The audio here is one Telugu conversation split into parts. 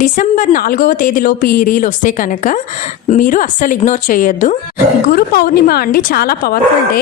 డిసెంబర్ నాలుగవ తేదీలోపు ఈ రీల్ వస్తే కనుక మీరు అస్సలు ఇగ్నోర్ చేయొద్దు. గురు పౌర్ణిమ అండి చాలా పవర్ఫుల్ డే.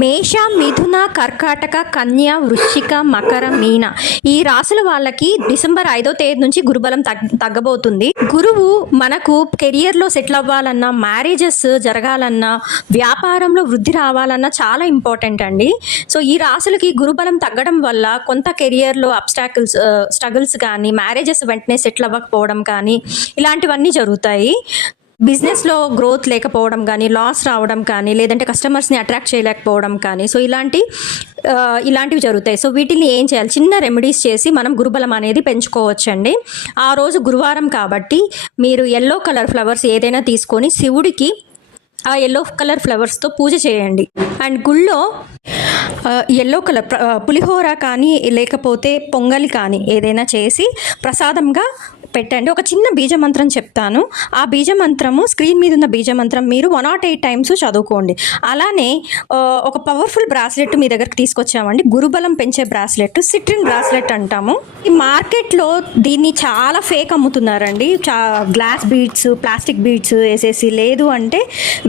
మేష మిథున కర్కాటక కన్య వృశ్చిక మకర మీన ఈ రాసుల వాళ్ళకి డిసెంబర్ ఐదో తేదీ నుంచి గురుబలం తగ్ తగ్గబోతుంది. గురువు మనకు కెరియర్లో సెటిల్ అవ్వాలన్నా మ్యారేజెస్ జరగాలన్నా వ్యాపారంలో వృద్ధి రావాలన్నా చాలా ఇంపార్టెంట్ అండి. సో ఈ రాసులకి గురుబలం తగ్గడం వల్ల కొంత కెరియర్లో అబ్స్టాకిల్స్ స్ట్రగుల్స్ కానీ మ్యారేజెస్ వెంటనే సెటిల్ అవ్వకపోవడం కానీ ఇలాంటివన్నీ జరుగుతాయి. బిజినెస్లో గ్రోత్ లేకపోవడం కానీ లాస్ రావడం కానీ లేదంటే కస్టమర్స్ని అట్రాక్ట్ చేయలేకపోవడం కానీ సో ఇలాంటి ఇలాంటివి జరుగుతాయి. సో వీటిని ఏం చేయాలి? చిన్న రెమెడీస్ చేసి మనం గురుబలం అనేది పెంచుకోవచ్చండి. ఆ రోజు గురువారం కాబట్టి మీరు ఎల్లో కలర్ ఫ్లవర్స్ ఏదైనా తీసుకొని శివుడికి ఆ ఎల్లో కలర్ ఫ్లవర్స్తో పూజ చేయండి. అండ్ గుళ్ళో ఎల్లో కలర్ పులిహోర కానీ లేకపోతే పొంగలి కానీ ఏదైనా చేసి ప్రసాదంగా పెట్టండి. ఒక చిన్న బీజ మంత్రం చెప్తాను. ఆ బీజ మంత్రము స్క్రీన్ మీద ఉన్న బీజ మంత్రం మీరు వన్ నాట్ ఎయిట్ టైమ్స్ చదువుకోండి. అలానే ఒక పవర్ఫుల్ బ్రాస్లెట్ మీ దగ్గరకు తీసుకొచ్చామండి. గురుబలం పెంచే బ్రాస్లెట్ సిట్రిన్ బ్రాస్లెట్ అంటాము. ఈ మార్కెట్లో దీన్ని చాలా ఫేక్ అమ్ముతున్నారండి. చా గ్లాస్ బీడ్స్ ప్లాస్టిక్ బీడ్స్ వేసేసి లేదు అంటే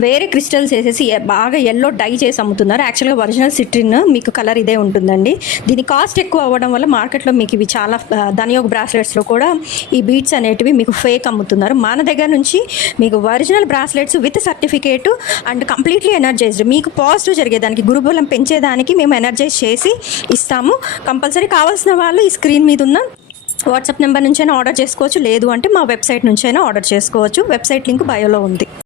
వేరే క్రిస్టల్స్ వేసేసి బాగా ఎల్లో డై చేసి అమ్ముతున్నారు. యాక్చువల్గా ఒరిజినల్ సిట్రిన్ మీకు కలర్ ఇదే ఉంటుందండి. దీని కాస్ట్ ఎక్కువ అవ్వడం వల్ల మార్కెట్లో మీకు ఇవి చాలా ధనియోగ బ్రాస్లెట్స్లో కూడా ఈ బీడ్స్ అనేటివి మీకు ఫేక్ అమ్ముతున్నారు. మన దగ్గర నుంచి మీకు original bracelets with certificate and completely energized మీకు పాజిటివ్ జరిగేదానికి గురుబలం పెంచేదానికి మేము ఎనర్జైజ్ చేసి ఇస్తాము. కంపల్సరీ కావాల్సిన వాళ్ళు ఈ స్క్రీన్ మీద ఉన్న వాట్సాప్ నెంబర్ నుంచైనా ఆర్డర్ చేసుకోవచ్చు. లేదు అంటే మా వెబ్సైట్ నుంచైనా ఆర్డర్ చేసుకోవచ్చు. వెబ్సైట్ లింక్ బయోలో ఉంది.